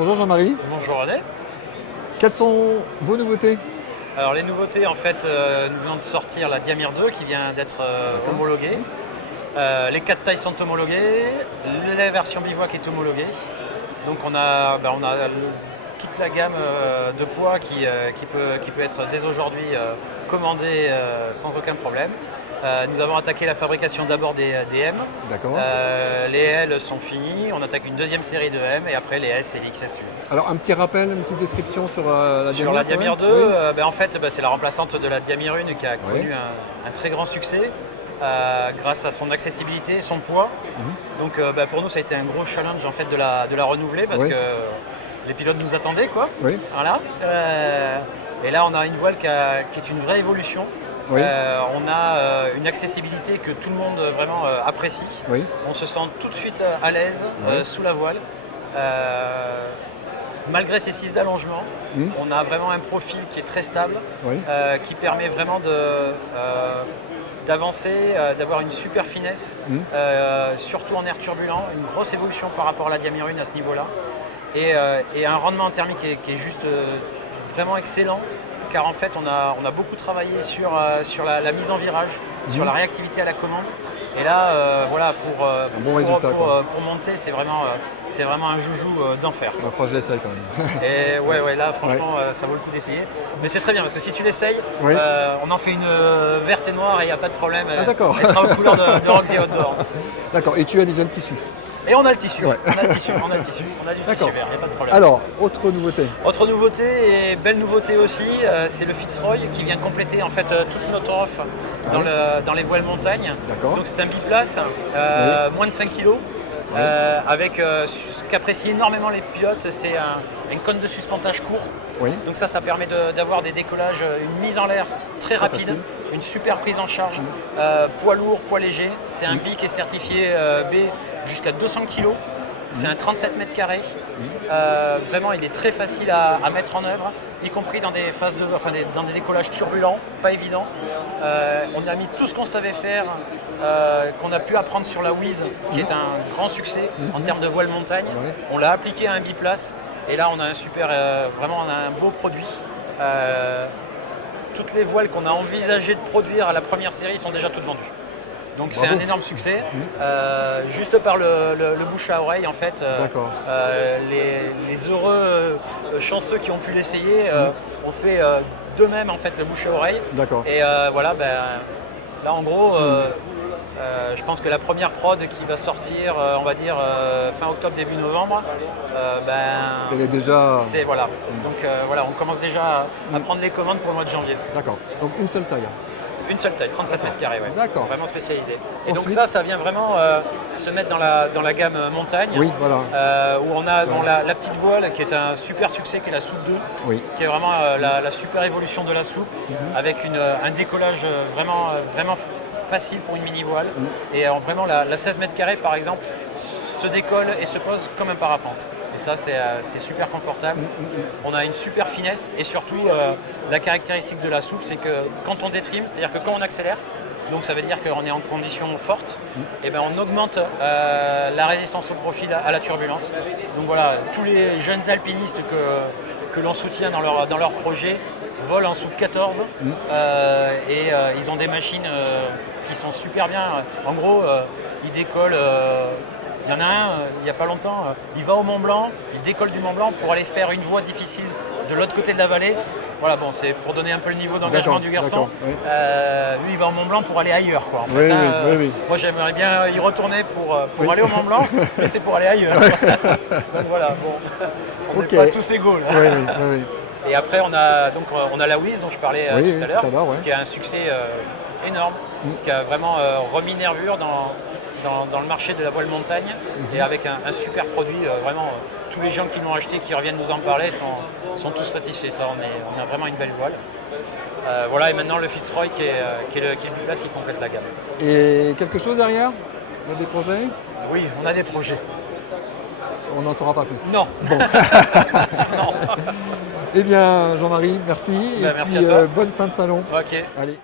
Bonjour Jean-Marie. Bonjour René. Quelles sont vos nouveautés? Alors les nouveautés, en fait, nous venons de sortir la Diamir 2 qui vient d'être homologuée. Les 4 tailles sont homologuées, la version bivouac est homologuée. Donc on a toute la gamme de poids qui peut être dès aujourd'hui commandée sans aucun problème. Nous avons attaqué la fabrication d'abord des M. D'accord. Les L sont finis, on attaque une deuxième série de M et après les S et les XS. Alors un petit rappel, une petite description sur la Diamir. Sur la Diamir 2, oui. en fait c'est la remplaçante de la Diamir 1 qui a connu un très grand succès grâce à son accessibilité et son poids. Donc pour nous ça a été un gros challenge en fait de la renouveler parce que les pilotes nous attendaient quoi. Voilà. Et là on a une voile qui est une vraie évolution. On a une accessibilité que tout le monde vraiment apprécie. On se sent tout de suite à l'aise sous la voile. Malgré ces 6 d'allongement, on a vraiment un profil qui est très stable, qui permet vraiment d'avancer, d'avoir une super finesse, surtout en air turbulent, une grosse évolution par rapport à la Diamir 1 à ce niveau-là, et un rendement thermique qui est juste vraiment excellent. Car en fait on a beaucoup travaillé sur la mise en virage, sur la réactivité à la commande. Et là voilà, pour monter c'est vraiment un joujou d'enfer. Il va que je l'essaye quand même. Et ouais là franchement ça vaut le coup d'essayer. Mais c'est très bien parce que si tu l'essayes, on en fait une verte et noire et il n'y a pas de problème. Elle sera aux couleurs de Rock the Outdoor. D'accord, et tu as déjà le tissu? Et on a le tissu, on a du tissu vert, il n'y a pas de problème. Alors, autre nouveauté? Autre nouveauté et belle nouveauté aussi, c'est le Fitzroy qui vient compléter en fait toute notre offre dans les voiles montagne. Donc c'est un biplace, moins de 5 kg, avec ce qu'apprécient énormément les pilotes, c'est une cône de suspentage court. Donc ça permet d'avoir des décollages, une mise en l'air très rapide, une super prise en charge, poids lourd, poids léger. C'est un bi qui est certifié B jusqu'à 200 kg. C'est un 37 mètres carrés. Vraiment, il est très facile à mettre en œuvre, y compris dans des phases dans des décollages turbulents, pas évidents. On a mis tout ce qu'on savait faire, qu'on a pu apprendre sur la Wiz, qui est un grand succès en termes de voile montagne. On l'a appliqué à un biplace. Et là, on a un beau produit. Toutes les voiles qu'on a envisagé de produire à la première série sont déjà toutes vendues. Donc c'est un énorme succès. Juste par le bouche à oreille, en fait, les heureux chanceux qui ont pu l'essayer ont fait d'eux-mêmes en fait le bouche à oreille. Et voilà, là en gros, je pense que la première prod qui va sortir, on va dire fin octobre, début novembre, elle est déjà... Voilà. Donc voilà, on commence déjà à prendre les commandes pour le mois de janvier. D'accord, donc une seule taille. Une seule taille, 37 mètres carrés, vraiment spécialisé. Et ensuite, donc ça vient vraiment se mettre dans la gamme montagne, où on a la petite voile qui est un super succès, qui est la soupe 2, qui est vraiment la super évolution de la soupe, avec un décollage vraiment facile pour une mini voile. Et vraiment la 16 mètres carrés par exemple se décolle et se pose comme un parapente. Et ça c'est super confortable. On a une super finesse et surtout la caractéristique de la soupe, c'est que quand on détrime, c'est-à-dire que quand on accélère, donc ça veut dire qu'on est en condition forte, et on augmente la résistance au profil à la turbulence. Donc voilà, tous les jeunes alpinistes que l'on soutient dans leur projet volent en soupe 14 et ils ont des machines qui sont super bien. En gros, ils décollent. Il y en a un, il n'y a pas longtemps, il va au Mont Blanc, il décolle du Mont Blanc pour aller faire une voie difficile de l'autre côté de la vallée. Voilà, bon, c'est pour donner un peu le niveau d'engagement du garçon. Lui, il va au Mont Blanc pour aller ailleurs, quoi. En fait, moi, j'aimerais bien y retourner pour aller au Mont Blanc, mais c'est pour aller ailleurs. Donc voilà, bon, on n'est pas tous égaux. Là. Et après, on a la Wiz dont je parlais tout à l'heure, qui a un succès énorme, qui a vraiment remis nervure dans le marché de la voile montagne, et avec un super produit, vraiment tous les gens qui l'ont acheté, qui reviennent nous en parler, sont tous satisfaits. Ça, on a vraiment une belle voile. Voilà, et maintenant le Fitzroy qui est le biplace qui complète la gamme. Et quelque chose derrière? Il y a des projets? Oui, on a des projets. On n'en saura pas plus? Non. Bon. Non. Eh bien, Jean-Marie, merci. Merci à toi. Bonne fin de salon. Ok. Allez.